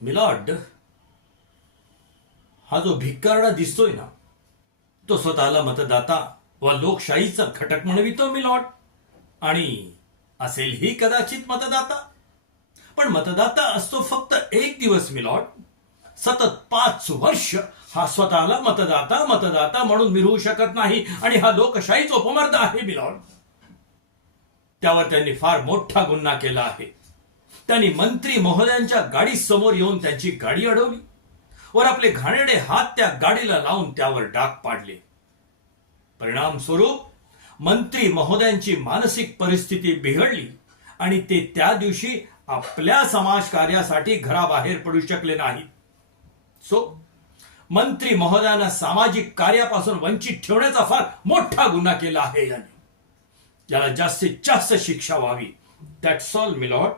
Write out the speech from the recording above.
Milord, हा जो भिक्कारडा दिसतोय ना, तो स्वतःला मतदाता व लोकशाहीचा घटक म्हणवितो मिलॉर्ड, आणि असेलही कदाचित मतदाता. पण मतदाता असतो फक्त एक दिवस मिलॉर्ड. सतत 5 वर्ष हा स्वतःला मतदाता मतदाता म्हणून मिरवू शकत नाही, आणि हा लोकशाहीचा उपमर्द आहे मिलॉर्ड. त्यावर त्यांनी फार मोठा गुन्हा केला आहे. त्यांनी मंत्री महोदयांच्या गाडी समोर येऊन त्यांची गाडी अडवली, वर आपले घाणेरडे हात त्या गाडीला लावून त्यावर डाग पाडले. परिणाम स्वरूप मंत्री महोदयांची मानसिक परिस्थिती बिघडली, आणि ते त्या दिवशी आपल्या समाजकार्यासाठी घराबाहेर पडू शकले नाहीत. मंत्री महोदयांना सामाजिक कार्यापासून वंचित ठेवण्याचा फार मोठा गुन्हा केला आहे. याला जास्तीत जास्त शिक्षा व्हावी. That's all milord.